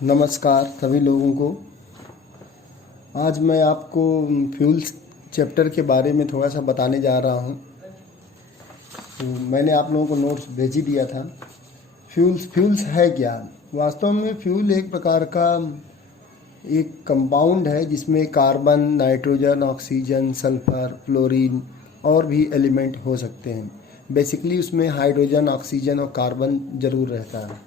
नमस्कार सभी लोगों को। आज मैं आपको फ्यूल्स चैप्टर के बारे में थोड़ा सा बताने जा रहा हूँ। तो मैंने आप लोगों को नोट्स भेज ही दिया था। फ्यूल्स है क्या? वास्तव में फ्यूल एक प्रकार का एक कंपाउंड है जिसमें carbon, nitrogen, oxygen, sulphur, fluorine और भी एलिमेंट हो सकते हैं। बेसिकली उसमें हाइड्रोजन, ऑक्सीजन और कार्बन ज़रूर रहता है।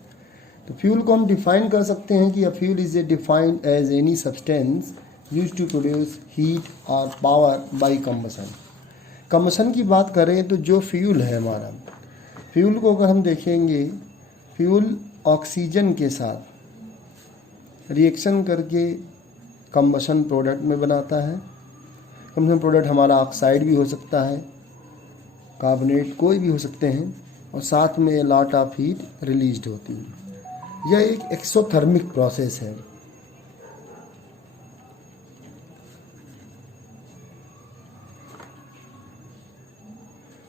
तो फ्यूल को हम डिफाइन कर सकते हैं कि a fuel is a defined as any substance use to produce heat और पावर बाय कम्बसन। कम्बसन की बात करें तो जो फ्यूल है हमारा, फ्यूल को अगर हम देखेंगे, फ्यूल ऑक्सीजन के साथ रिएक्शन करके कम्बसन प्रोडक्ट में बनाता है। कम्बसन प्रोडक्ट हमारा ऑक्साइड भी हो सकता है, कार्बोनेट कोई भी हो सकते हैं, और साथ में लॉट ऑफ हीट रिलीज्ड होती है। यह एक एक्सोथर्मिक प्रोसेस है।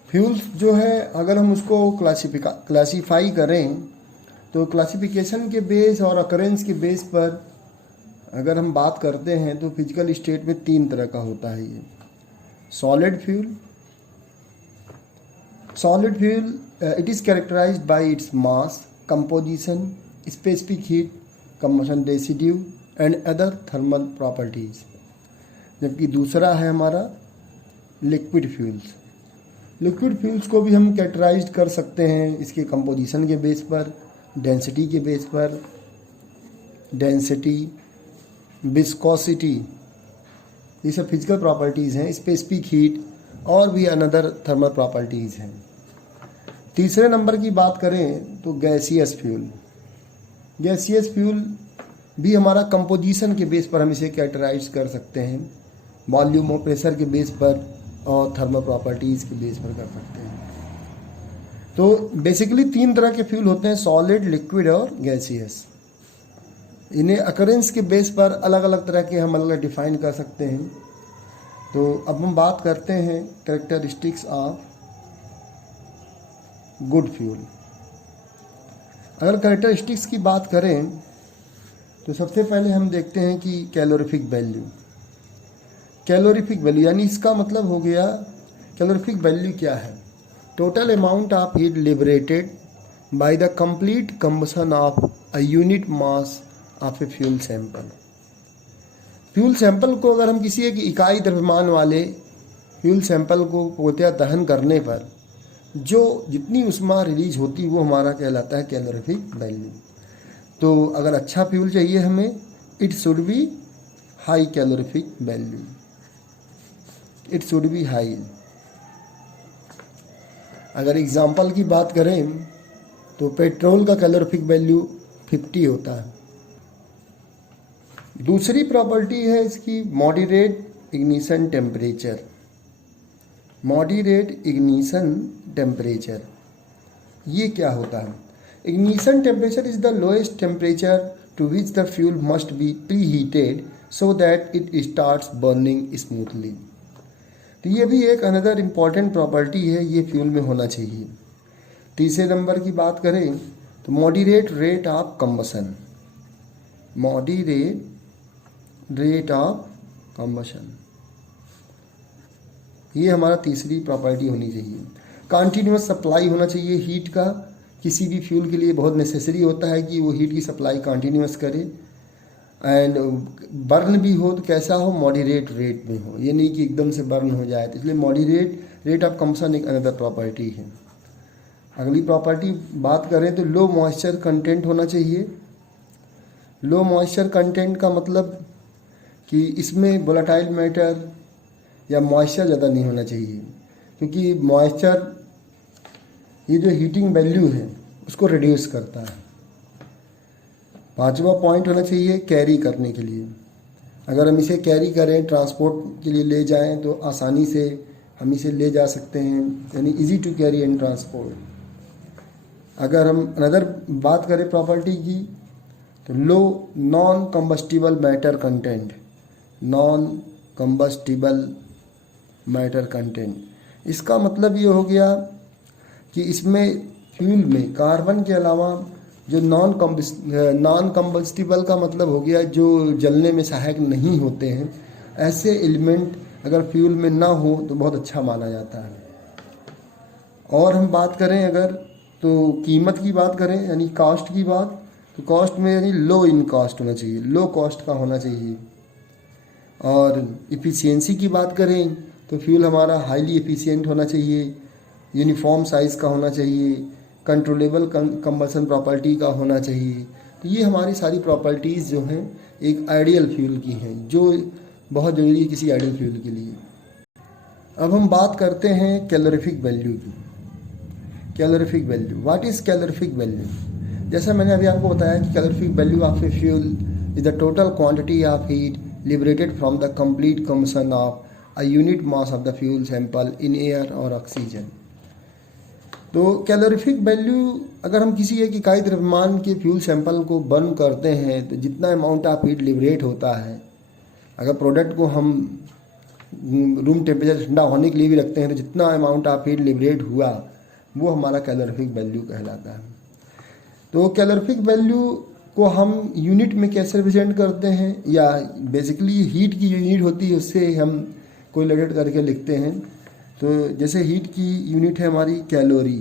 फ्यूल्स जो है, अगर हम उसको क्लासीफाई करें तो क्लासिफिकेशन के बेस और अकरेंस के बेस पर अगर हम बात करते हैं तो फिजिकल स्टेट में 3 तरह का होता है ये। Solid fuel it is characterised by its mass, composition, specific heat, combustion residue and other thermal properties. जबकि दूसरा है हमारा लिक्विड फ्यूल्स को भी हम कैरेक्टराइज कर सकते हैं इसके कंपोजिशन के बेस पर, डेंसिटी के बेस पर, विस्कोसिटी, ये सब फिजिकल प्रॉपर्टीज़ हैं। स्पेसिफिक हीट और भी अनदर थर्मल प्रॉपर्टीज़ हैं। तीसरे नंबर की बात करें तो गैसियस फ्यूल भी हमारा कंपोजिशन के बेस पर हम इसे कैरेक्टराइज कर सकते हैं, वॉल्यूम और प्रेशर के बेस पर और थर्मल प्रॉपर्टीज़ के बेस पर कर सकते हैं। तो बेसिकली 3 तरह के फ्यूल होते हैं, सॉलिड, लिक्विड और गैसियस। इन्हें अकरेंस के बेस पर अलग अलग तरह के हम अलग डिफाइन कर सकते हैं। तो अब हम बात करते हैं कैरेक्टरिस्टिक्स ऑफ गुड फ्यूल। अगर कैरेक्टरिस्टिक्स की बात करें तो सबसे पहले हम देखते हैं कि कैलोरीफिक वैल्यू यानी इसका मतलब हो गया, कैलोरीफिक वैल्यू क्या है? Total amount of heat liberated by the complete combustion of a unit mass of a fuel sample को अगर हम किसी एक इकाई द्रव्यमान वाले फ्यूल सैंपल को पूर्णतः दहन करने पर जो जितनी ऊष्मा रिलीज होती वो हमारा कहलाता है कैलोरीफिक वैल्यू। तो अगर अच्छा फ्यूल चाहिए हमें, it should be high calorific value, it should be high. अगर एग्जाम्पल की बात करें तो पेट्रोल का कैलोरीफिक वैल्यू 50 होता है। दूसरी प्रॉपर्टी है इसकी मॉडरेट इग्निशन टेम्परेचर। ये क्या होता है? Ignition temperature is the lowest temperature to which the fuel must be preheated so that it starts burning smoothly. तो ये भी एक अनदर इम्पॉर्टेंट प्रॉपर्टी है, ये फ्यूल में होना चाहिए। तीसरे नंबर की बात करें तो मॉडरेट रेट ऑफ कम्बशन, ये हमारा तीसरी प्रॉपर्टी होनी चाहिए। कंटिन्यूअस सप्लाई होना चाहिए हीट का। किसी भी फ्यूल के लिए बहुत नेसेसरी होता है कि वो हीट की सप्लाई कंटिन्यूअस करे, एंड बर्न भी हो तो कैसा हो, मॉडरेट रेट में हो, ये नहीं कि एकदम से बर्न हो जाए। तो इसलिए मॉडरेट रेट ऑफ कम्बशन एक अनदर प्रॉपर्टी है। अगली प्रॉपर्टी बात करें तो लो मॉइस्चर कंटेंट होना चाहिए। लो मॉइस्चर कंटेंट का मतलब कि इसमें वोलेटाइल मैटर या मॉइस्चर ज़्यादा नहीं होना चाहिए, क्योंकि मॉइस्चर ये जो हीटिंग वैल्यू है उसको रिड्यूस करता है। 5वां पॉइंट होना चाहिए कैरी करने के लिए। अगर हम इसे कैरी करें, ट्रांसपोर्ट के लिए ले जाएं तो आसानी से हम इसे ले जा सकते हैं, यानी easy to carry and transport. अगर हम अनदर बात करें प्रॉपर्टी की तो low non combustible matter content. इसका मतलब ये हो गया कि इसमें फ्यूल में कार्बन के अलावा जो नॉन कंबस्टिबल का मतलब हो गया जो जलने में सहायक नहीं होते हैं, ऐसे एलिमेंट अगर फ्यूल में ना हो तो बहुत अच्छा माना जाता है। और हम बात करें अगर तो कीमत की बात करें यानी कॉस्ट की बात, तो कॉस्ट में यानी लो इन कॉस्ट होना चाहिए, लो कॉस्ट का होना चाहिए। और इफ़िशियंसी की बात करें तो फ्यूल हमारा हाईली एफिशिएंट होना चाहिए, यूनिफॉर्म साइज़ का होना चाहिए, कंट्रोलेबल कंबसन प्रॉपर्टी का होना चाहिए। तो ये हमारी सारी प्रॉपर्टीज़ जो हैं एक आइडियल फ्यूल की हैं, जो बहुत ज़रूरी है किसी आइडियल फ्यूल के लिए। अब हम बात करते हैं कैलोरीफिक वैल्यू की। Calorific value, what is calorific value? जैसा मैंने अभी आपको बताया कि calorific value of a fuel is the total quantity of heat liberated from the complete combustion of a unit mass of the fuel sample in air और oxygen. तो calorific value अगर हम किसी एक इकाई द्रव्यमान के फ्यूल सैंपल को बर्न करते हैं तो जितना अमाउंट ऑफ हीट लिबरेट होता है, अगर प्रोडक्ट को हम रूम टेम्परेचर ठंडा होने के लिए भी रखते हैं तो जितना अमाउंट ऑफ हीट लिबरेट हुआ वो हमारा कैलोरीफिक वैल्यू कहलाता है। तो कैलोरीफिक वैल्यू को हम यूनिट में कैसे रिप्रेजेंट करते हैं, या बेसिकली हीट की जो यूनिट होती है उससे हम कोरिलेटेड करके लिखते हैं। तो जैसे हीट की यूनिट है हमारी कैलोरी,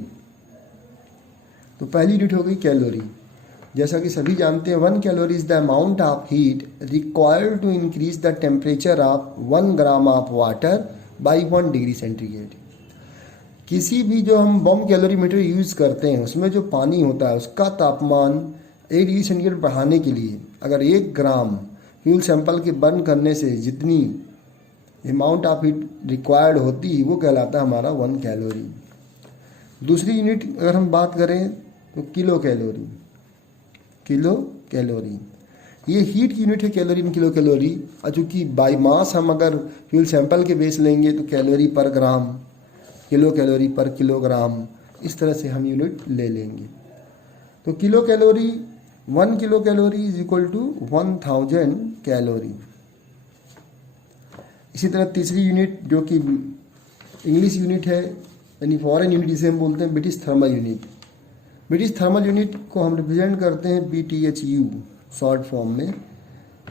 तो पहली यूनिट हो गई कैलोरी। जैसा कि सभी जानते हैं 1 calorie is the amount of heat required to increase the temperature of 1 gram of water by 1 degree centigrade. किसी भी जो हम बम कैलोरीमीटर यूज़ करते हैं उसमें जो पानी होता है उसका तापमान 1 डिग्री सेंटीग्रेड बढ़ाने के लिए अगर 1 ग्राम फ्यूल सैंपल के बर्न करने से जितनी अमाउंट ऑफ हीट रिक्वायर्ड होती है वो कहलाता है हमारा 1 कैलोरी। दूसरी यूनिट अगर हम बात करें तो किलो कैलोरी। किलो कैलोरी ये हीट की यूनिट है कैलोरी में, किलो कैलोरी। और चूँकि बाई मास हम अगर फ्यूल सैंपल के बेस लेंगे तो calorie per gram, kilo calorie per kilogram, इस तरह से हम यूनिट ले लेंगे। तो kilo calorie 1 kilo calorie is equal to 1000 calorie. इसी तरह तीसरी यूनिट जो कि इंग्लिश यूनिट है यानी फॉरेन यूनिट जिसे हम बोलते हैं British thermal unit. British thermal unit को हम रिप्रेजेंट करते हैं BTHU शॉर्ट फॉर्म में।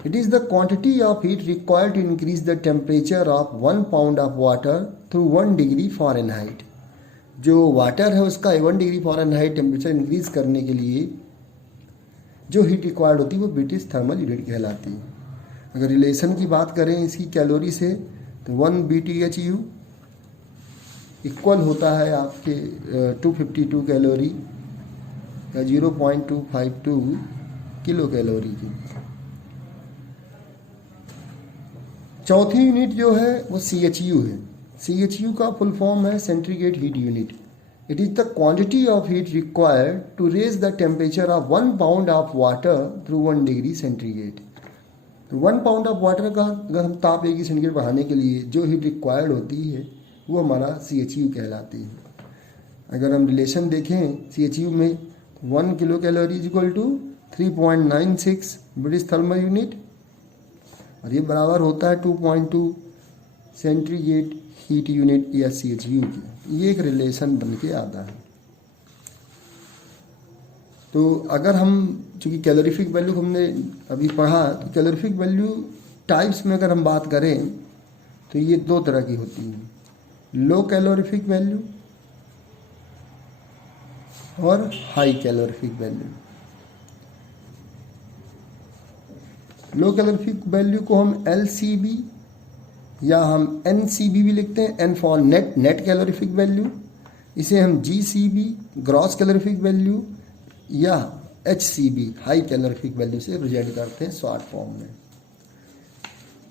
It is the quantity of heat required to increase the temperature of 1 pound of water through 1 degree Fahrenheit. जो वाटर है उसका 1 डिग्री फ़ारेनहाइट टेम्परेचर इंक्रीज करने के लिए जो हीट रिक्वायर्ड होती है वो ब्रिटिश थर्मल यूनिट कहलाती है। अगर रिलेशन की बात करें इसकी कैलोरी से तो 1 BTHU इक्वल होता है आपके 252 कैलोरी या 0.252 किलो कैलोरी की। चौथी यूनिट जो है वो CHU है। CHU का फुल फॉर्म है centigrade heat unit. It is the quantity of heat required to raise the temperature of 1 pound of water through 1 degree centigrade। तो 1 पाउंड ऑफ वाटर का अगर हम ताप 1 डिग्री सेंटीग्रेड बढ़ाने के लिए जो हीट रिक्वायर्ड होती है वो हमारा CHU कहलाती है। अगर हम रिलेशन देखें CHU में 1 kilo calorie is equal to 3.96 British thermal unit और ये बराबर होता है 2.2 सेंट्रीग्रेड हीट यूनिट या CHU की। ये एक रिलेशन बन के आता है। तो अगर हम चूँकि कैलोरीफिक वैल्यू हमने अभी पढ़ा तो कैलोरीफिक वैल्यू टाइप्स में अगर हम बात करें तो ये 2 तरह की होती है, लो कैलोरीफिक वैल्यू और हाई कैलोरीफिक वैल्यू। लो कैलोरीफिक वैल्यू को हम LCV या हम NCV भी लिखते हैं, N for net calorific value. इसे हम GCV ग्रॉस कैलोरीफिक वैल्यू या HCV हाई कैलोरीफिक वैल्यू से रिप्रेजेंट करते हैं शॉर्ट फॉर्म में।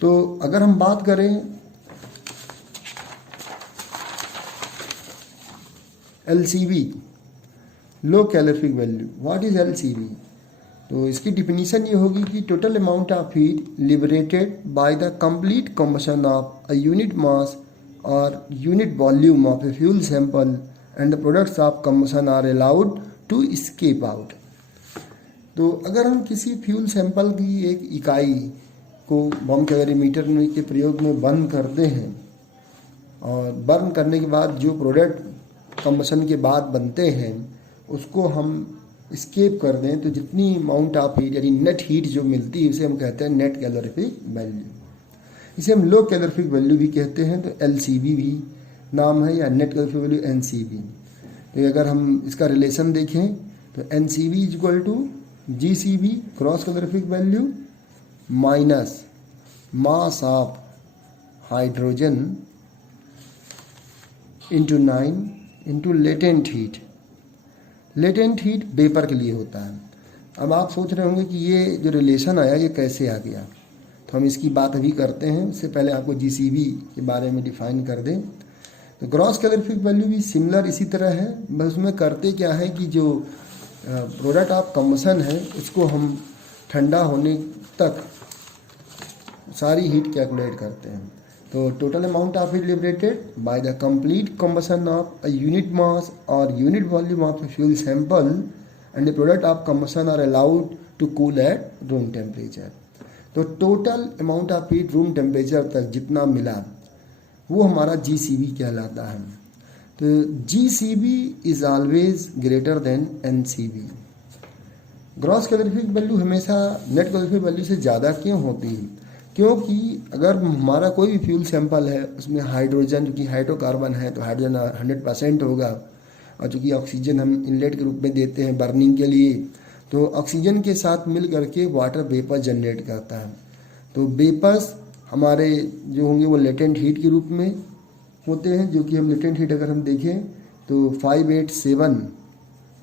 तो अगर हम बात करें LCV low calorific value, what is LCV? तो इसकी डिफिनीशन ये होगी कि total amount of heat liberated by the complete combustion of a unit mass और unit volume of a fuel sample and the products of combustion are allowed to escape out. तो अगर हम किसी फ्यूल सैंपल की एक इकाई को बम calorimeter के प्रयोग में बर्न करते हैं और बर्न करने के बाद जो प्रोडक्ट कंबशन के बाद बनते हैं उसको हम स्केप कर दें तो जितनी अमाउंट ऑफ हीट यानी नेट हीट जो मिलती है उसे हम कहते हैं नेट कैलोरीफिक वैल्यू। इसे हम लो कैलोरीफिक वैल्यू भी कहते हैं, तो LCV भी नाम है, या नेट कैलोरीफिक वैल्यू NCV। तो अगर हम इसका रिलेशन देखें तो NCV is equal to GCV gross calorific value minus mass of hydrogen into 9 into latent heat. Latent heat vapour के लिए होता है। अब आप सोच रहे होंगे कि ये जो रिलेशन आया ये कैसे आ गया, तो हम इसकी बात अभी करते हैं। उससे पहले आपको GCV के बारे में डिफाइन कर दें। तो ग्रॉस कैलोरीफिक वैल्यू भी सिमिलर इसी तरह है, बस उसमें करते क्या है कि जो प्रोडक्ट ऑफ कंबसन है उसको हम ठंडा होने तक सारी हीट कैलकुलेट करते हैं। तो total amount of heat liberated by the complete combustion of a unit mass और unit volume of fuel sample and the product of combustion are allowed to cool at room temperature. तो total amount of heat room temperature तक जितना मिला वो हमारा GCV कहलाता है। तो GCV is always greater than NCV। Gross calorific value हमेशा नेट कैलोरीफिक वैल्यू से ज़्यादा क्यों होती है? क्योंकि अगर हमारा कोई भी फ्यूल सैंपल है उसमें हाइड्रोजन, क्योंकि हाइड्रोकार्बन है तो हाइड्रोजन 100% होगा, और चूँकि ऑक्सीजन हम इनलेट के रूप में देते हैं बर्निंग के लिए, तो ऑक्सीजन के साथ मिल करके वाटर वेपर जनरेट करता है। तो वेपर्स हमारे जो होंगे वो लेटेंट हीट के रूप में होते हैं, जो कि हम लेटेंट हीट अगर हम देखें तो 587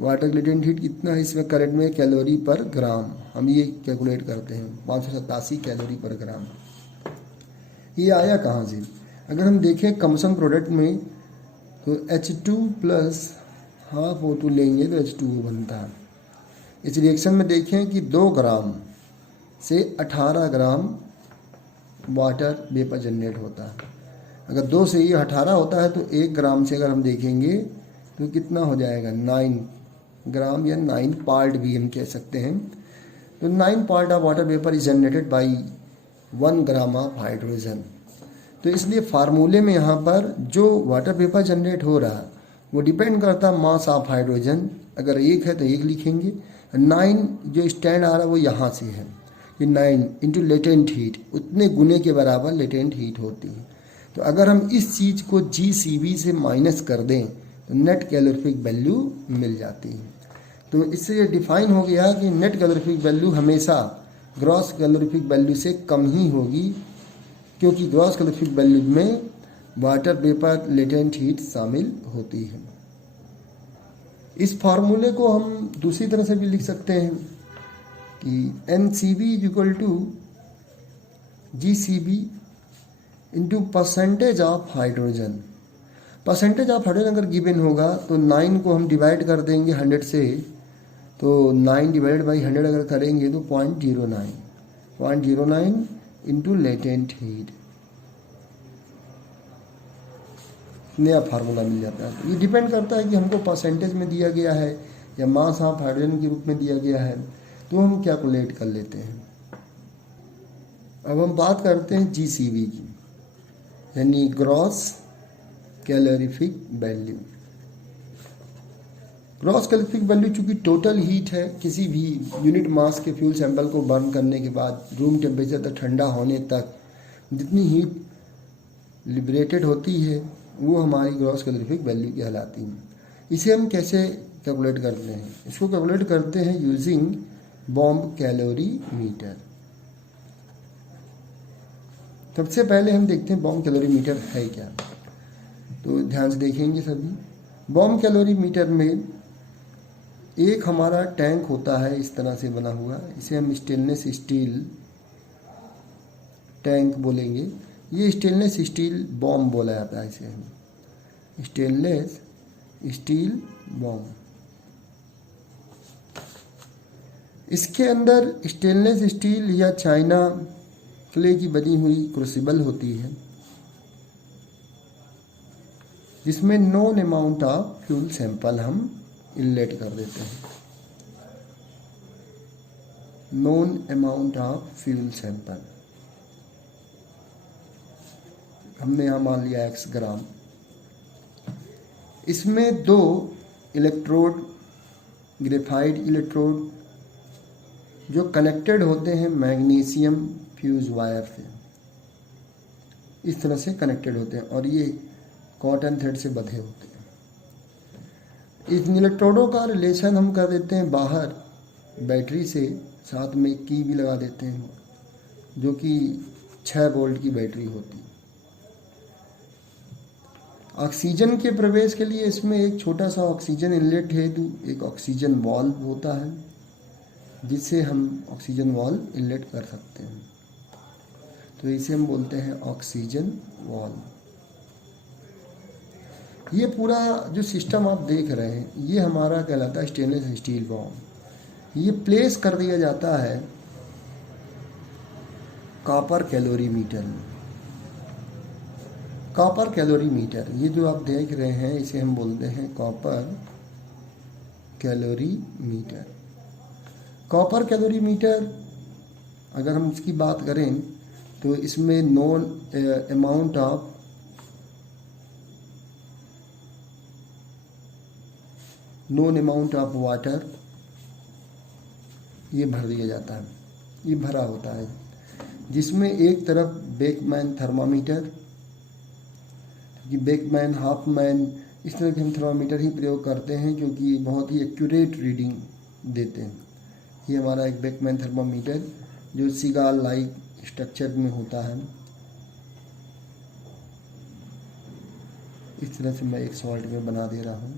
वाटर लेटेंट हीट कितना है इसमें करंट में कैलोरी पर ग्राम, हम ये कैलकुलेट करते हैं 587 कैलोरी पर ग्राम। ये आया कहाँ से? अगर हम देखें कंबसन प्रोडक्ट में तो H2 प्लस हाफ O2 लेंगे तो H2O बनता है। इस रिएक्शन में देखें कि 2 ग्राम से 18 ग्राम वाटर वेपर जनरेट होता है। अगर 2 से ये 18 होता है तो 1 ग्राम से अगर हम देखेंगे तो कितना हो जाएगा 9 ग्राम, या 9 पार्ट भी हम कह सकते हैं। तो 9 part of water vapour is generated by 1 gram of hydrogen. तो इसलिए फार्मूले में यहाँ पर जो वाटर वेपर जनरेट हो रहा है वो डिपेंड करता है मास ऑफ हाइड्रोजन। अगर 1 है तो 1 लिखेंगे, 9 जो स्टैंड आ रहा है वो यहाँ से है कि 9 इंटू लेटेंट हीट, उतने गुने के बराबर लेटेंट हीट होती है। तो अगर हम इस चीज़ को GCV से माइनस कर दें तो नेट कैलोरीफिक वैल्यू मिल जाती है। तो इससे ये डिफाइन हो गया कि नेट कैलोरीफिक वैल्यू हमेशा ग्रॉस कैलोरीफिक वैल्यू से कम ही होगी, क्योंकि ग्रॉस कैलोरीफिक वैल्यू में वाटर वेपर लेटेंट हीट शामिल होती है। इस फार्मूले को हम दूसरी तरह से भी लिख सकते हैं कि NCV is equal to GCV into percentage of hydrogen. Percentage of hydrogen अगर गिवन होगा तो 9 को हम डिवाइड कर देंगे 100 से, तो 9 डिवाइड बाई 100 अगर करेंगे तो 0.09 इंटू लेटेंट हीट, नया फार्मूला मिल जाता है। ये डिपेंड करता है कि हमको परसेंटेज में दिया गया है या मास ऑफ हाइड्रोजन के रूप में दिया गया है, तो हम कैलकुलेट कर लेते हैं। अब हम बात करते हैं GCV की, यानी gross calorific value. Gross calorific value चूँकि टोटल हीट है किसी भी यूनिट मास के फ्यूल सैंपल को बर्न करने के बाद रूम टेम्परेचर तक ठंडा होने तक जितनी हीट लिबरेटेड होती है वो हमारी ग्रॉस कैलोरीफिक वैल्यू कहलाती है। इसे हम कैसे कैलकुलेट करते हैं? इसको कैलकुलेट करते हैं यूजिंग बॉम्ब कैलोरी मीटर। सबसे पहले हम देखते हैं बॉम्ब कैलोरी मीटर है क्या। तो ध्यान से देखेंगे सभी। बॉम्ब कैलोरी मीटर में एक हमारा टैंक होता है इस तरह से बना हुआ, इसे हम स्टेनलेस स्टील टैंक बोलेंगे। ये स्टेनलेस स्टील बॉम्ब बोला जाता है, इसे हम स्टेनलेस स्टील बॉम्ब। इसके अंदर स्टेनलेस स्टील या चाइना क्ले की बनी हुई क्रूसिबल होती है, जिसमें known amount of fuel sample हम इनलेट कर देते हैं। Known amount of fuel sample हमने यहाँ मान लिया x ग्राम। इसमें 2 इलेक्ट्रोड ग्रेफाइट इलेक्ट्रोड जो कनेक्टेड होते हैं मैग्नीशियम फ्यूज वायर से, इस तरह से कनेक्टेड होते हैं और ये कॉटन थ्रेड से बंधे होते हैं। इन इलेक्ट्रोडों का रिलेशन हम कर देते हैं बाहर बैटरी से, साथ में की भी लगा देते हैं जो कि 6 वोल्ट की बैटरी होती है। ऑक्सीजन के प्रवेश के लिए इसमें एक छोटा सा ऑक्सीजन इनलेट हेतु एक ऑक्सीजन वाल्व होता है, जिससे हम ऑक्सीजन वाल्व इनलेट कर सकते हैं, तो इसे हम बोलते हैं ऑक्सीजन वाल्व। ये पूरा जो सिस्टम आप देख रहे हैं ये हमारा कहलाता है स्टेनलेस स्टील बॉम्ब। ये प्लेस कर दिया जाता है कॉपर कैलोरीमीटर में। कॉपर कैलोरीमीटर, ये जो आप देख रहे हैं इसे हम बोलते हैं कॉपर कैलोरीमीटर। कॉपर कैलोरीमीटर अगर हम इसकी बात करें तो इसमें नॉन अमाउंट ऑफ वाटर ये भर दिया जाता है, ये भरा होता है, जिसमें एक तरफ बेकमैन थर्मामीटर, कि बेकमैन हाफमैन इस तरह के हम थर्मामीटर ही प्रयोग करते हैं क्योंकि बहुत ही एक्यूरेट रीडिंग देते हैं। ये हमारा एक बेकमैन थर्मामीटर जो सिगार लाइक स्ट्रक्चर में होता है। इस तरह से मैं एक सॉल्ट में बना दे रहा हूँ।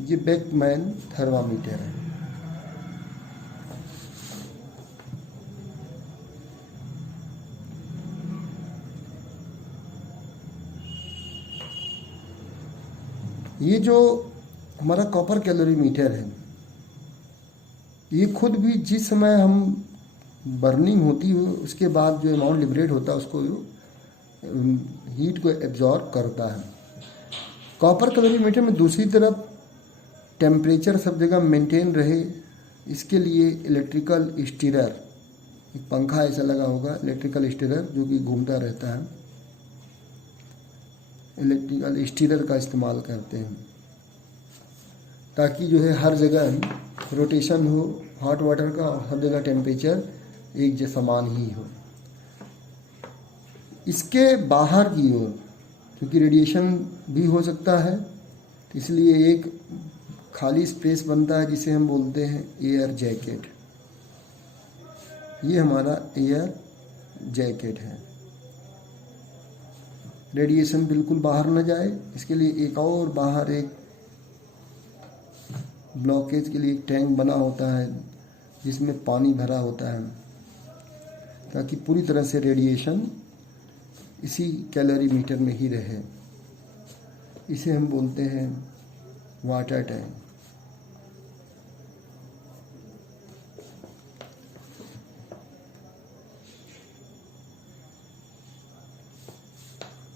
ये बेकमैन थर्मामीटर है। ये जो हमारा कॉपर कैलोरीमीटर है ये खुद भी जिस समय हम बर्निंग होती हो उसके बाद जो अमाउंट लिबरेट होता है उसको हीट को एब्जॉर्ब करता है। कॉपर कैलोरीमीटर में दूसरी तरफ टेम्परेचर सब जगह मेंटेन रहे इसके लिए इलेक्ट्रिकल स्टीरर, एक पंखा ऐसा लगा होगा इलेक्ट्रिकल स्टीरर जो कि घूमता रहता है, इलेक्ट्रिकल स्टीरर का इस्तेमाल करते हैं ताकि जो है हर जगह रोटेशन हो हॉट वाटर का और हर जगह टेम्परेचर एक जैसा समान ही हो। इसके बाहर की ओर क्योंकि रेडिएशन भी हो सकता है इसलिए एक खाली स्पेस बनता है जिसे हम बोलते हैं एयर जैकेट। ये हमारा एयर जैकेट है। रेडिएशन बिल्कुल बाहर न जाए इसके लिए एक और बाहर एक ब्लॉकेज के लिए एक टैंक बना होता है जिसमें पानी भरा होता है ताकि पूरी तरह से रेडिएशन इसी कैलोरीमीटर में ही रहे। इसे हम बोलते हैं वाटर टैंक।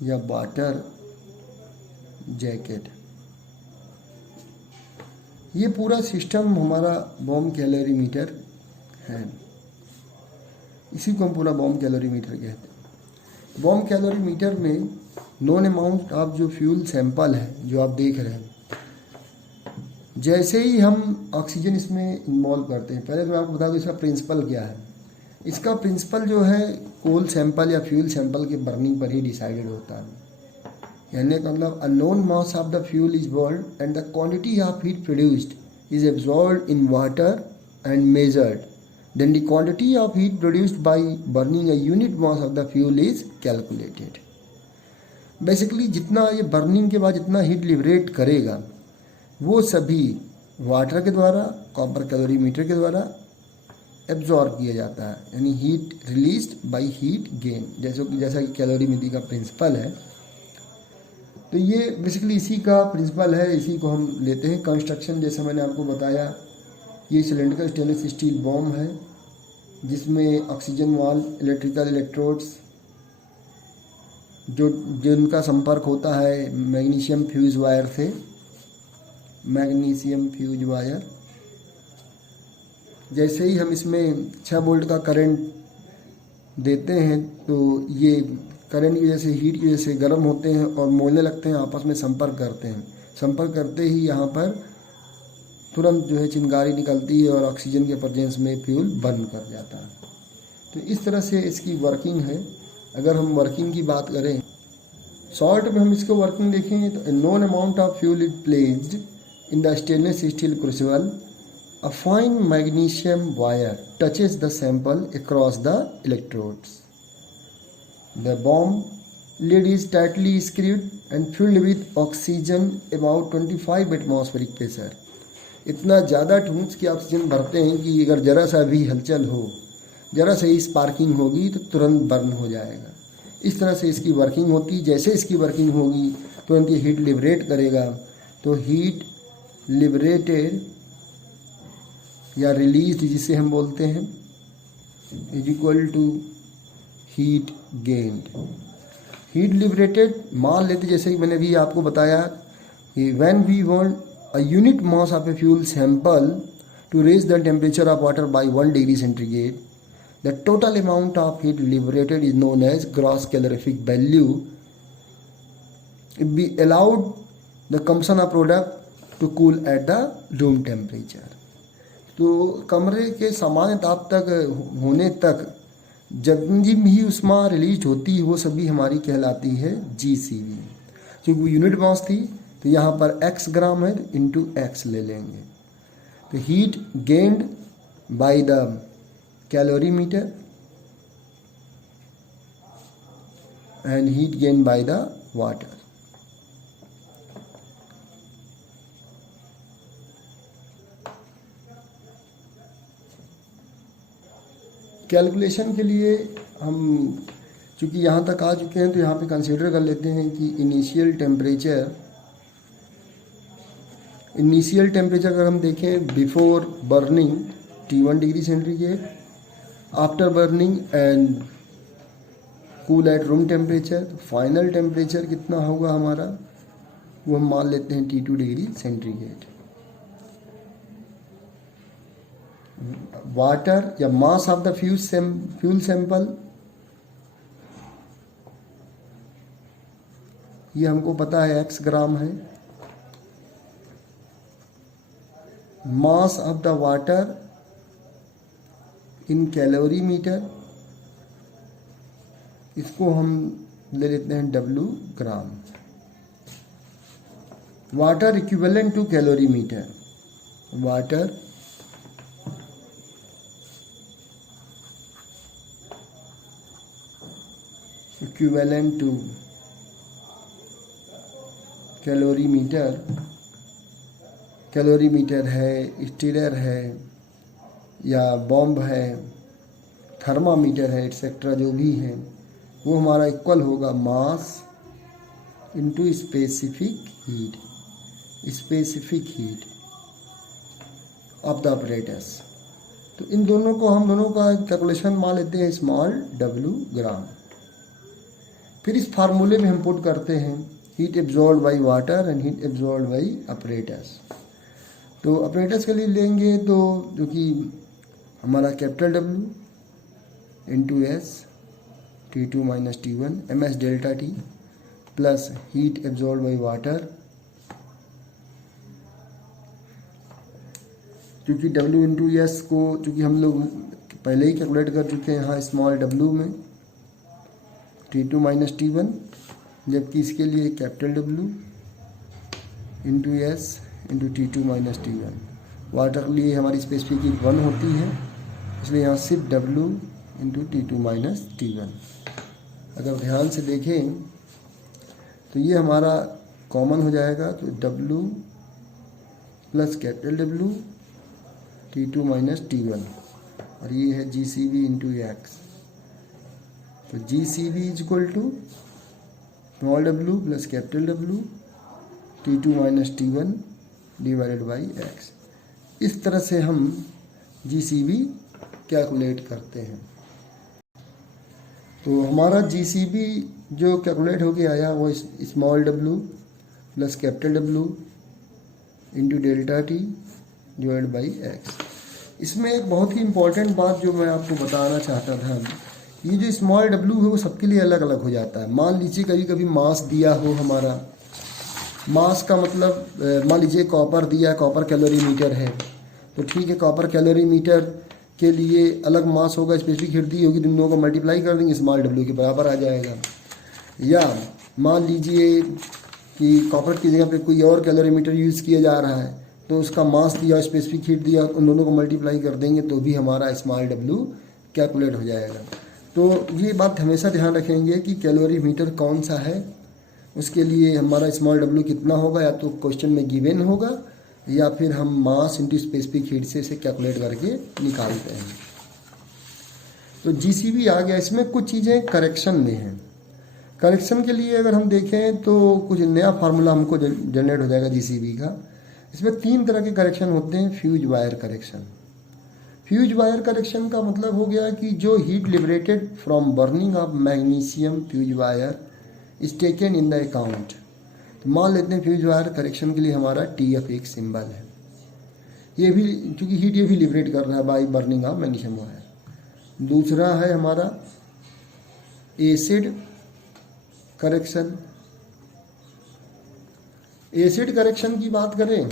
या वाटर जैकेट। ये पूरा सिस्टम हमारा बॉम्ब कैलोरीमीटर है, इसी को हम पूरा बॉम्ब कैलोरीमीटर कहते हैं। बॉम्ब कैलोरीमीटर में नॉन अमाउंट ऑफ जो फ्यूल सैंपल है जो आप देख रहे हैं, जैसे ही हम ऑक्सीजन इसमें इन्वॉल्व करते हैं, पहले तो मैं आपको बता दूं इसका प्रिंसिपल क्या है। इसका प्रिंसिपल जो है कोल सैंपल या फ्यूल सैंपल के बर्निंग पर ही डिसाइडेड होता है। यानी का मतलब a known mass of the fuel is burned and the quantity of heat produced is absorbed in water and measured, then the quantity of heat produced by burning a unit mass of the fuel is calculated. Basically जितना ये burning के बाद जितना heat liberate करेगा वो सभी water के द्वारा कॉपर कैलोरीमीटर के द्वारा एब्जॉर्ब किया जाता है, यानी heat released by heat gain, जैसा कि कैलोरीमेट्री का प्रिंसिपल है। तो ये बेसिकली इसी का प्रिंसिपल है, इसी को हम लेते हैं। कंस्ट्रक्शन जैसा मैंने आपको बताया, ये सिलेंड्रिकल स्टेनलेस स्टील बॉम्ब है जिसमें ऑक्सीजन वाल्व, इलेक्ट्रिकल इलेक्ट्रोड्स जिनका संपर्क होता है मैग्नीशियम फ्यूज वायर से, मैग्नीशियम फ्यूज वायर। जैसे ही हम इसमें 6 वोल्ट का करंट देते हैं तो ये करंट की वजह से, हीट की वजह से गर्म होते हैं और मोलने लगते हैं, आपस में संपर्क करते हैं। संपर्क करते ही यहाँ पर तुरंत जो है चिंगारी निकलती है और ऑक्सीजन के प्रेजेंस में फ्यूल बर्न कर जाता है। तो इस तरह से इसकी वर्किंग है। अगर हम वर्किंग की बात करें, शॉर्ट में हम इसको वर्किंग देखेंगे तो known amount of fuel is placed in the stainless steel crucible, a fine magnesium wire touches the sample across the electrodes. The bomb lid is tightly screwed and filled with oxygen about 25 atmospheric pressure. इतना ज़्यादा ठूंस के oxygen भरते हैं कि अगर ज़रा सा भी हलचल हो, ज़रा सा ही स्पार्किंग होगी तो तुरंत बर्न हो जाएगा। इस तरह से इसकी वर्किंग होती। जैसे इसकी वर्किंग होगी तुरंत ये हीट लिबरेट करेगा। तो हीट लिबरेटेड या रिलीज जिसे हम बोलते हैं is equal to heat gained. Heat liberated मान लेते, जैसे कि मैंने भी आपको बताया कि when we want a unit mass of a fuel sample to raise the temperature of water by 1 degree centigrade, the total amount of heat liberated is known as gross calorific value. If we allowed the combustion of product to cool at the room temperature, तो कमरे के सामान्य ताप तक होने तक जितनी भी ऊष्मा रिलीज होती है वो सभी हमारी कहलाती है GCV। क्योंकि वो यूनिट मास थी तो यहाँ पर x ग्राम है तो इंटू एक्स ले लेंगे। तो heat gained by the calorimeter and heat gained by the water. Calculation के लिए हम चूँकि यहाँ तक आ चुके हैं तो यहाँ पे कंसीडर कर लेते हैं कि इनिशियल टेम्परेचर अगर हम देखें before burning T1 degree centigrade, after burning and cool at room temperature, final temperature कितना होगा हमारा वो हम मान लेते हैं T2 डिग्री सेंटीग्रेड। वाटर या mass of the fuel sample, ये हमको पता है x ग्राम है। Mass of the water in calorimeter, इसको हम ले लेते हैं W gram. Water equivalent to calorimeter, water equivalent to calorimeter. Calorimeter है, स्टीरर है या बॉम्ब है, थर्मामीटर है, एटसेट्रा जो भी है, वो हमारा इक्वल होगा मास into specific heat of the apparatus। तो इन दोनों को हम दोनों का कैलकुलेशन मान लेते हैं स्मॉल W ग्राम। फिर इस फार्मूले में हम पुट करते हैं heat absorbed by water and heat absorbed bye apparatus। तो apparatus के लिए लेंगे तो जो कि हमारा capital W into S T2 minus T1 ms delta T plus heat absorbed by water, क्योंकि W इंटू S को चूँकि हम लोग पहले ही कैलकुलेट कर चुके हैं यहाँ स्मॉल W में T2 माइनस T1, जबकि इसके लिए capital W into S into T2 minus T1। Water के लिए हमारी स्पेसिफिक हीट 1 होती है, इसलिए यहाँ सिर्फ W into T2 minus T1। अगर ध्यान से देखें तो ये हमारा कॉमन हो जाएगा, तो W plus capital W T2 minus T1 और ये है GCV इंटू एक्स। तो GCV is equal to small W plus capital W T2 minus T1 divided by x. इस तरह से हम GCV कैलकुलेट करते हैं। तो हमारा GCV जो कैलकुलेट होके आया वो small W plus capital W into delta T divide by x. इसमें एक बहुत ही इम्पोर्टेंट बात जो मैं आपको बताना चाहता था ये जो स्मॉल डब्ल्यू है वो सबके लिए अलग अलग हो जाता है। मान लीजिए कभी कभी मास दिया हो हमारा, मास का मतलब मान लीजिए कॉपर दिया है, कॉपर कैलोरीमीटर है, तो ठीक है, कॉपर कैलोरीमीटर के लिए अलग मास होगा, स्पेसिफिक हीट दी होगी, दोनों को मल्टीप्लाई कर देंगे, स्मॉल डब्ल्यू के बराबर आ जाएगा। या मान लीजिए कि कॉपर की जगह पे कोई और कैलोरीमीटर यूज़ किया जा रहा है, तो उसका मास दिया, स्पेसिफिक हीट दिया, उन दोनों को मल्टीप्लाई कर देंगे तो भी हमारा स्मॉल डब्ल्यू कैलकुलेट हो जाएगा। तो ये बात हमेशा ध्यान रखेंगे कि कैलोरीमीटर कौन सा है, उसके लिए हमारा स्मॉल डब्ल्यू कितना होगा, या तो क्वेश्चन में गिवन होगा या फिर हम मास इंटू स्पेसिफिक हीट से इसे कैलकुलेट करके निकालते हैं। तो जीसीबी आ गया। इसमें कुछ चीज़ें करेक्शन में हैं। करेक्शन के लिए अगर हम देखें तो कुछ नया फार्मूला हमको जनरेट हो जाएगा जीसीबी का। इसमें 3 तरह के करेक्शन होते हैं। Fuse wire correction. Fuse wire correction का मतलब हो गया कि जो heat liberated from burning of magnesium fuse wire is taken in the account. तो मान लेते हैं फ्यूज वायर करेक्शन के लिए हमारा TF एक सिंबल है। ये भी क्योंकि हीट ये भी लिबरेट कर रहा है by burning of magnesium wire. दूसरा है हमारा एसिड करेक्शन। एसिड करेक्शन की बात करें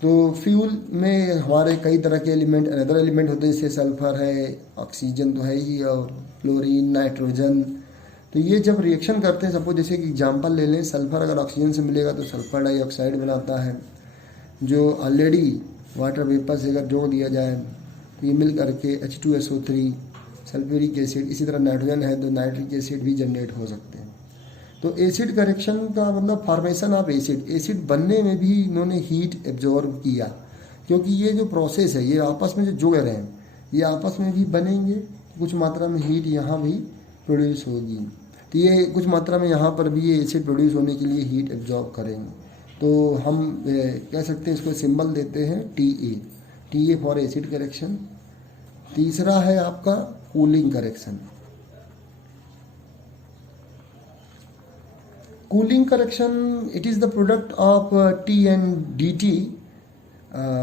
तो फ्यूल में हमारे कई तरह के एलिमेंट, अदर एलिमेंट होते हैं, जैसे सल्फर है, ऑक्सीजन तो है ही, और फ्लोरीन, नाइट्रोजन। तो ये जब रिएक्शन करते हैं, सपोज जैसे कि एग्जांपल ले लें, सल्फर अगर ऑक्सीजन से मिलेगा तो सल्फर डाइऑक्साइड बनाता है, जो ऑलरेडी वाटर वेपर से अगर जोड़ दिया जाए तो ये मिल करके H2SO3 सल्फ्यूरिक एसिड, इसी तरह नाइट्रोजन है तो नाइट्रिक एसिड भी जनरेट हो सकते हैं। तो एसिड करेक्शन का मतलब फॉर्मेशन ऑफ एसिड। एसिड बनने में भी इन्होंने हीट एब्जॉर्ब किया, क्योंकि ये जो प्रोसेस है ये आपस में जो जुड़ रहे हैं, ये आपस में भी बनेंगे, कुछ मात्रा में हीट यहाँ भी प्रोड्यूस होगी, तो ये कुछ मात्रा में यहाँ पर भी ये एसिड प्रोड्यूस होने के लिए हीट एब्जॉर्ब करेंगे। तो हम कह सकते हैं, इसको सिंबल देते हैं TA फॉर एसिड करेक्शन। तीसरा है आपका cooling correction. Cooling correction, it is the product of T and dt,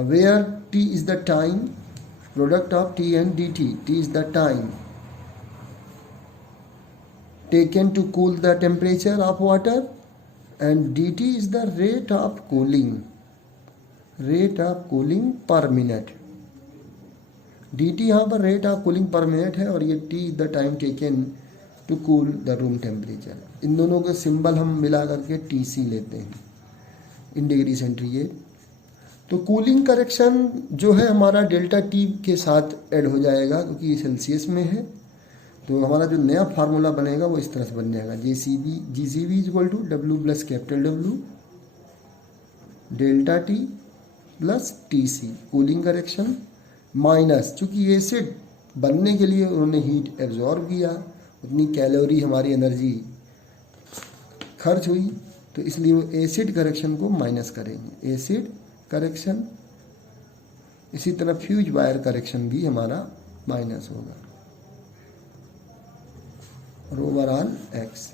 where T is the time, product of T and dt. T is the time taken to cool the temperature of water, and dt is the rate of cooling per minute. dt यहाँ पर rate of cooling per minute है, और ये T is the time taken to cool the room temperature. इन दोनों के symbol हम मिला करके TC लेते हैं, इन डिग्री सेंटीग्रेड। तो कूलिंग करेक्शन जो है हमारा डेल्टा T के साथ ऐड हो जाएगा, क्योंकि ये सेल्सियस में है। तो हमारा जो नया फार्मूला बनेगा वो इस तरह से बन जाएगा, GCB equal to W plus capital W delta T plus TC cooling correction minus, चूँकि एसिड बनने के लिए उन्होंने हीट एब्जॉर्ब किया, उतनी कैलोरी हमारी एनर्जी खर्च हुई, तो इसलिए वो एसिड करेक्शन को माइनस करेंगे, एसिड करेक्शन। इसी तरह फ्यूज वायर करेक्शन भी हमारा माइनस होगा, और ओवरऑल X।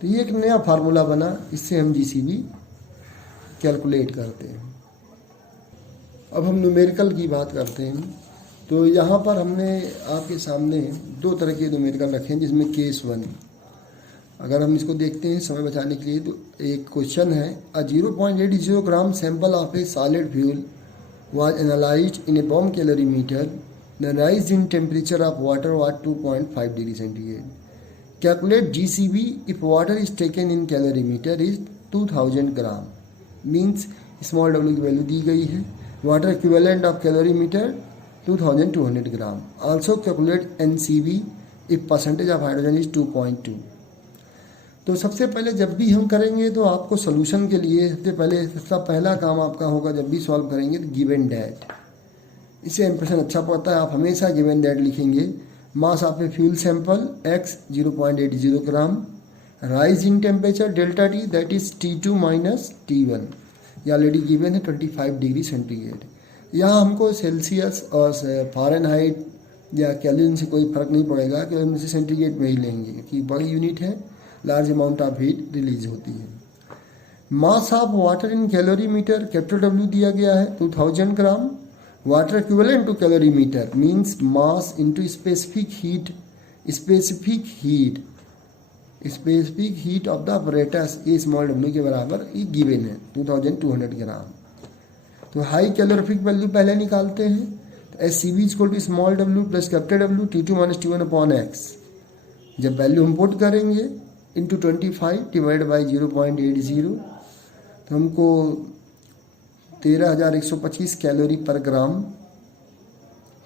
तो ये एक नया फार्मूला बना, इससे हम GCB कैलकुलेट करते हैं। अब हम न्यूमेरिकल की बात करते हैं। तो यहाँ पर हमने आपके सामने 2 तरह के न्यूमेरिकल रखे हैं, जिसमें केस 1 अगर हम इसको देखते हैं समय बचाने के लिए, तो एक क्वेश्चन है, अ 0.80 gram sample of A solid fuel was analysed in A bomb calorimeter, the rise in temperature of water was 2.5 degree centigrade. Calculate GCB if water is taken in calorimeter is 2000 gram. Means small w की value दी गई है, water equivalent of calorimeter 2200 gram. Also calculate NCB if percentage of hydrogen is 2.2। तो सबसे पहले जब भी हम करेंगे तो आपको सोल्यूशन के लिए सबसे पहला काम आपका होगा, जब भी सॉल्व करेंगे तो गिवन दैट, इससे इंप्रेशन अच्छा पड़ता है। आप हमेशा गिवन दैट लिखेंगे। मास of a fuel sample X 0.80 gram, rise in temperature delta T that is T2 minus T1, ये ऑलरेडी गिवन है 25 डिग्री सेंटीग्रेड। यहाँ हमको सेल्सियस और फ़ारेनहाइट या केल्विन से कोई फ़र्क नहीं पड़ेगा, कि हम इसे सेंटीग्रेड में ही लेंगे, कि बड़ी यूनिट है, large amount of heat release होती है। Mass of water in calorimeter, capital W दिया गया है 2000 gram. Water equivalent to calorimeter means mass into specific heat specific heat of the apparatus a small W के बराबर ये given है 2200 ग्राम। तो हाई कैलोरीफिक वैल्यू पहले निकालते हैं। तो S C B is equal to small W plus capital W T2 minus T1 upon x. जब वैल्यू हम पुट करेंगे इंटू 25 डिवाइड बाई 0.80 तो हमको 13,125 कैलोरी पर ग्राम।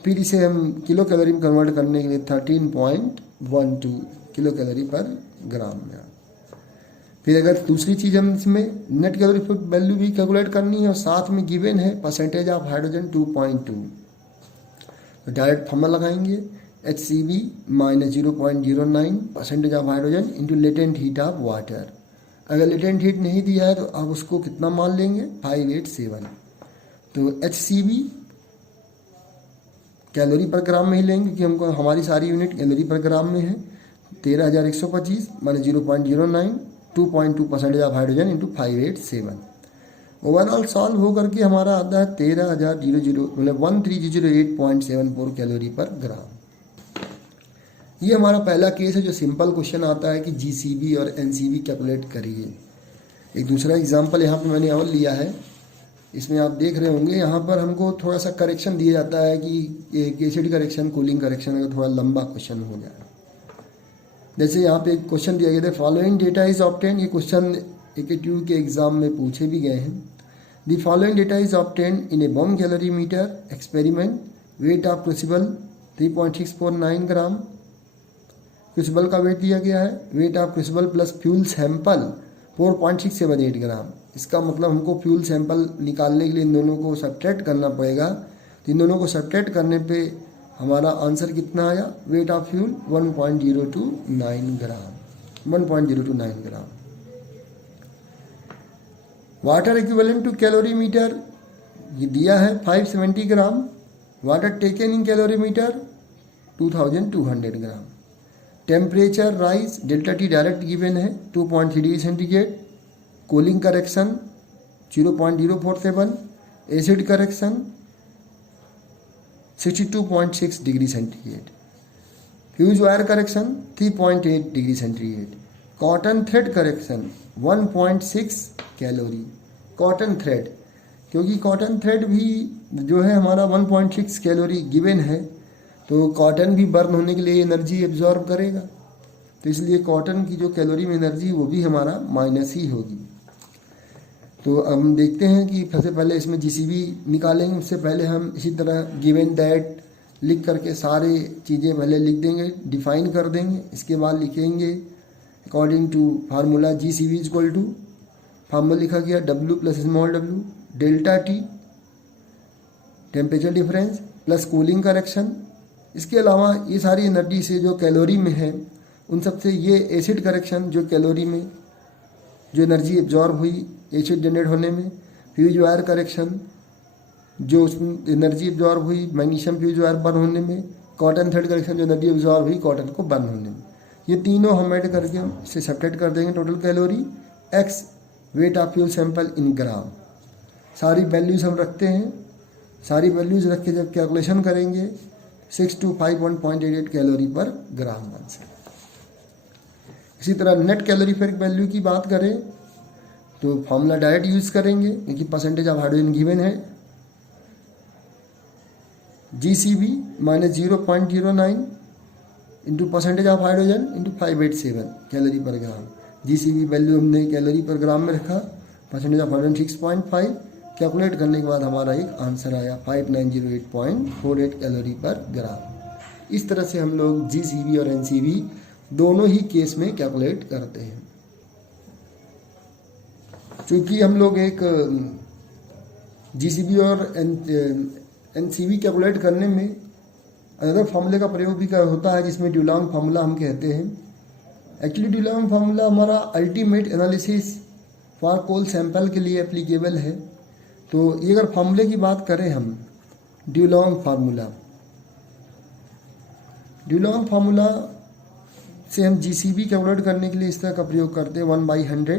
फिर इसे हम किलो कैलोरी में कन्वर्ट करने के लिए 13.12 किलो कैलोरी पर ग्राम में। फिर अगर दूसरी चीज़ हम इसमें नेट कैलोरीफिक वैल्यू भी कैलकुलेट करनी है और साथ में गिवन है परसेंटेज ऑफ हाइड्रोजन 2.2, तो डायरेक्ट फॉर्मूला लगाएंगे HCV minus 0.09 percentage of hydrogen into latent heat of water. अगर लेटेंट हीट नहीं दिया है तो आप उसको कितना मान लेंगे 587। तो HCV कैलोरी पर ग्राम में ही लेंगे क्योंकि हमको हमारी सारी यूनिट कैलोरी पर ग्राम में है। 13,125 minus 0.09 2.2 percentage of hydrogen into 587। Overall solve हो करके हमारा आता है 13,000 मतलब 13,008.74 कैलोरी पर ग्राम। ये हमारा पहला केस है जो सिंपल क्वेश्चन आता है कि GCV और NCV कैलकुलेट करिए। एक दूसरा एग्जांपल यहाँ पे मैंने और लिया है, इसमें आप देख रहे होंगे यहाँ पर हमको थोड़ा सा करेक्शन दिया जाता है कि एसिड करेक्शन, कूलिंग करेक्शन, अगर थोड़ा लंबा क्वेश्चन हो जाए। जैसे यहाँ पे एक क्वेश्चन दिया गया था फॉलोइंग डेटा इज ऑब्टेन। ये क्वेश्चन AKTU के एग्जाम में पूछे भी गए हैं। The following data is obtain in A bomb calorimeter experiment. Weight of crucible 3.649 gram. Crucible का वेट दिया गया है। Weight of crucible plus fuel sample 4.678 ग्राम। इसका मतलब हमको फ्यूल सैंपल निकालने के लिए इन दोनों को सब्ट्रैक्ट करना पड़ेगा। तो इन दोनों को सब्ट्रैक्ट करने पे हमारा आंसर कितना आया, weight of fuel 1.029 gram. Water equivalent to calorimeter ये दिया है 570 gram. Water taken in calorimeter 2200 gram. Temperature rise delta T direct given है 2.3 degree centigrade. Cooling correction 0.047। Acid correction 62.6 degree centigrade. Fuse wire correction 3.8 degree centigrade. Cotton thread correction 1.6 calorie. Cotton thread, क्योंकि cotton thread भी जो है हमारा 1.6 calorie given है, तो cotton भी burn होने के लिए एनर्जी एब्जॉर्ब करेगा, तो इसलिए कॉटन की जो कैलोरी में एनर्जी वो भी हमारा माइनस ही होगी। तो हम देखते हैं कि सबसे पहले इसमें GCV निकालेंगे। उससे पहले हम इसी तरह गिवन दैट लिख करके सारे चीज़ें पहले लिख देंगे, डिफाइन कर देंगे। इसके बाद लिखेंगे according to formula GCV is equal to, formula लिखा गया W plus small w delta T temperature difference plus cooling correction. इसके अलावा ये सारी एनर्जी से जो कैलोरी में है उन सबसे ये एसिड करेक्शन जो कैलोरी में जो एनर्जी एब्जॉर्ब हुई एसिड जनरेट होने में। फ्यूज वायर करेक्शन जो उसमें एनर्जी एब्जॉर्ब हुई मैग्नीशियम फ्यूज वायर बर्न होने में। कॉटन थ्रेड करेक्शन जो एनर्जी एब्जॉर्ब हुई कॉटन को बर्न होने में। ये तीनों हम ऐड करके हम इसे सब्ट्रैक्ट कर देंगे total calorie x weight of fuel sample in gram. सारी वैल्यूज़ हम रखते हैं। सारी वैल्यूज़ रख के जब कैलकुलेशन करेंगे 6 to 5.88 calorie per gram answer. इसी तरह नेट कैलोरीफिक वैल्यू की बात करें तो फॉर्मूला डायरेक्ट यूज करेंगे क्योंकि परसेंटेज ऑफ हाइड्रोजन गिवन है। GCV minus 0.09 into percentage of hydrogen into 587 calorie per gram. GCV value हमने कैलोरी पर ग्राम में रखा, परसेंटेज ऑफ हाइड्रोजन 6.5। कैलकुलेट करने के बाद हमारा एक आंसर आया 5908.48 कैलोरी पर ग्राम। इस तरह से हम लोग GCV और NCV दोनों ही केस में कैलकुलेट करते हैं। चूँकि हम लोग एक GCV और NCV कैलकुलेट करने में अदर फार्मूले का प्रयोग भी होता है जिसमें ड्यूलॉन्ग फार्मूला हम कहते हैं। एक्चुअली ड्यूलॉन्ग फार्मूला हमारा ultimate analysis for coal sample के लिए एप्लीकेबल है। तो ये अगर फार्मूले की बात करें हम ड्यूलॉन्ग फार्मूला से हम GCV कैलकुलेट करने के लिए इस तरह का प्रयोग करते हैं 1/100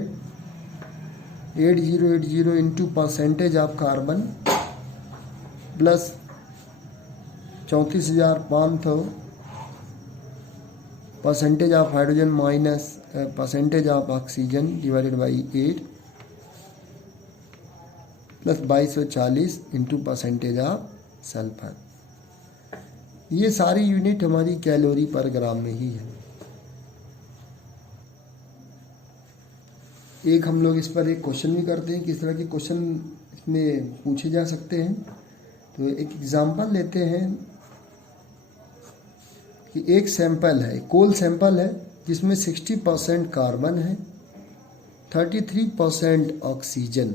8080 into percentage of carbon plus 34,500 percentage of hydrogen minus percentage of oxygen divided by 8 plus 2240 into percentage of sulphur. ये सारी यूनिट हमारी कैलोरी पर ग्राम में ही है। एक हम लोग इस पर एक क्वेश्चन भी करते हैं, किस तरह के क्वेश्चन इसमें पूछे जा सकते हैं। तो एक एग्जांपल लेते हैं कि एक सैंपल है, कोल सैंपल है जिसमें 60% कार्बन है, 33% ऑक्सीजन,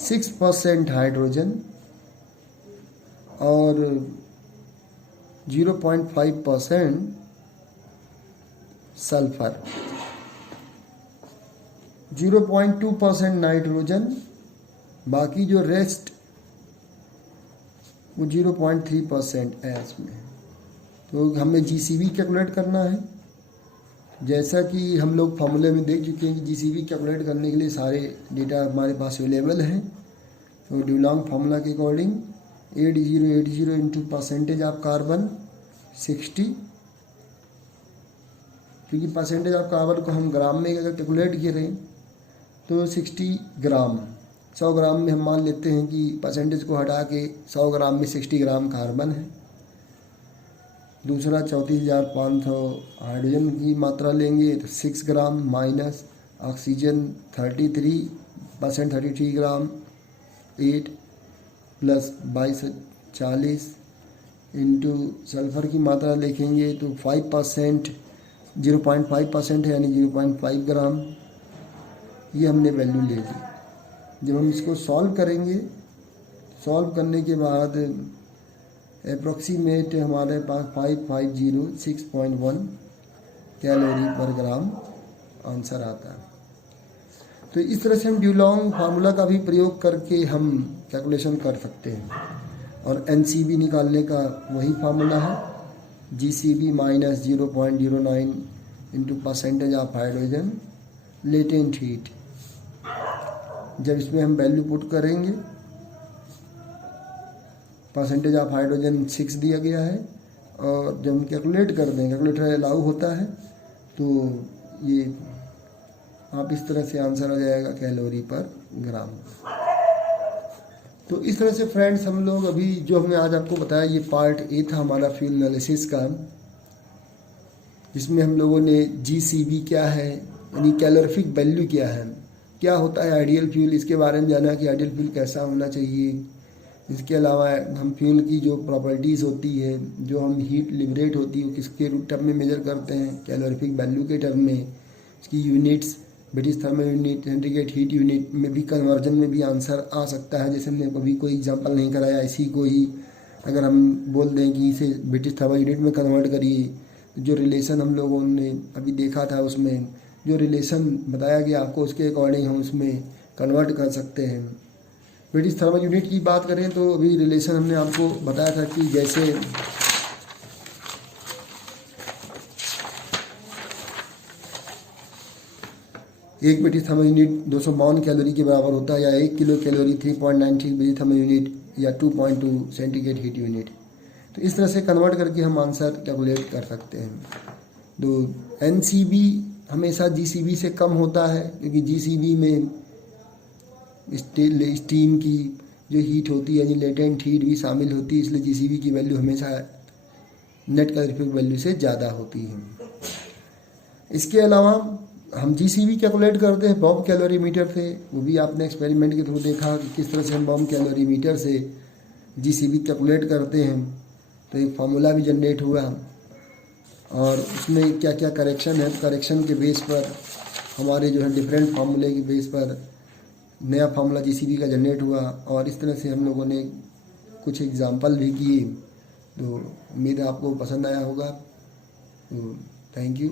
6% हाइड्रोजन और 0.5% सल्फर, 0.2% नाइट्रोजन, बाकी जो रेस्ट वो 0.3% है इसमें। तो हमें जीसीबी कैलकुलेट करना है। जैसा कि हम लोग फार्मूले में देख चुके हैं कि जीसीबी कैलकुलेट करने के लिए सारे डेटा हमारे पास अवेलेबल हैं। तो ड्यूलॉन्ग फार्मूला के according 8080 into percentage of carbon 60, क्योंकि परसेंटेज ऑफ कार्बन को हम ग्राम में अगर कैलकुलेट करें तो 60 ग्राम, 100 ग्राम में हम मान लेते हैं कि परसेंटेज को हटा के 100 ग्राम में 60 ग्राम कार्बन है। दूसरा 34,500 हाइड्रोजन की मात्रा लेंगे तो 6 ग्राम माइनस ऑक्सीजन 33 ग्राम 8 प्लस 2240 इंटू सल्फर की मात्रा लिखेंगे तो 5%, 0.5% है यानी 0.5 ग्राम। ये हमने वैल्यू ले ली। जब हम इसको सॉल्व करेंगे, सॉल्व करने के बाद अप्रोक्सीमेट हमारे पास 5506.1 कैलोरी पर ग्राम आंसर आता है। तो इस तरह से हम ड्यूलॉन्ग फार्मूला का भी प्रयोग करके हम कैलकुलेशन कर सकते हैं। और एनसीबी निकालने का वही फार्मूला है, GCB minus 0.09 into percentage of hydrogen latent heat. जब इसमें हम वैल्यू पुट करेंगे, परसेंटेज ऑफ हाइड्रोजन 6 दिया गया है और जब हम कैलकुलेट कर दें, कैलकुलेटर अलाउ होता है, तो ये आप इस तरह से आंसर आ जाएगा कैलोरी पर ग्राम। तो इस तरह से फ्रेंड्स हम लोग अभी जो हमने आज आपको बताया ये पार्ट ए था हमारा फ्यूल एनालिसिस का, जिसमें हम लोगों ने जीसीबी क्या है यानी कैलोरीफिक वैल्यू क्या है, क्या होता है आइडियल फ्यूल, इसके बारे में जाना कि आइडियल फ्यूल कैसा होना चाहिए। इसके अलावा हम फ्यूल की जो प्रॉपर्टीज़ होती है, जो हम हीट लिबरेट होती है किसके टर्म में मेजर करते हैं, कैलोरीफिक वैल्यू के टर्म में। इसकी units British thermal unit, centigrade heat unit में भी कन्वर्जन में भी आंसर आ सकता है। जैसे हमने कभी कोई एग्जांपल नहीं कराया, इसी को ही अगर हम बोल दें कि इसे ब्रिटिश थर्मल यूनिट में कन्वर्ट करिए, जो रिलेशन हम लोगों ने अभी देखा था उसमें जो रिलेशन बताया गया आपको, उसके अकॉर्डिंग हम उसमें कन्वर्ट कर सकते हैं। ब्रिटिश थर्मल यूनिट की बात करें तो अभी रिलेशन हमने आपको बताया था कि जैसे एक ब्रिटिश थर्मल यूनिट 252 कैलोरी के बराबर होता है, या 1 kilo calorie 3.93 British thermal unit, या 2.2 सेंटीग्रेड हीट यूनिट। तो इस तरह से कन्वर्ट करके हम आंसर कैलकुलेट कर सकते हैं। तो एनसीबी हमेशा जीसीबी से कम होता है, क्योंकि जीसीबी में स्टीम की जो हीट होती है यानी लेटेंट हीट भी शामिल होती है, इसलिए जीसीबी की वैल्यू हमेशा नेट कैलोरीफिक वैल्यू से ज़्यादा होती है। इसके अलावा हम जीसीबी कैलकुलेट करते हैं बॉम्ब कैलोरीमीटर से, वो भी आपने एक्सपेरिमेंट के थ्रू देखा कि किस तरह से हम बॉम्ब कैलोरीमीटर से जीसीबी कैलकुलेट करते हैं। तो एक फार्मूला भी जनरेट हुआ और उसमें क्या क्या करेक्शन है, करेक्शन के बेस पर हमारे जो है डिफरेंट फार्मूले के बेस पर नया फार्मूला जीसीबी का जनरेट हुआ। और इस तरह से हम लोगों ने कुछ एग्जांपल भी किए। तो उम्मीद है आपको पसंद आया होगा। तो थैंक यू।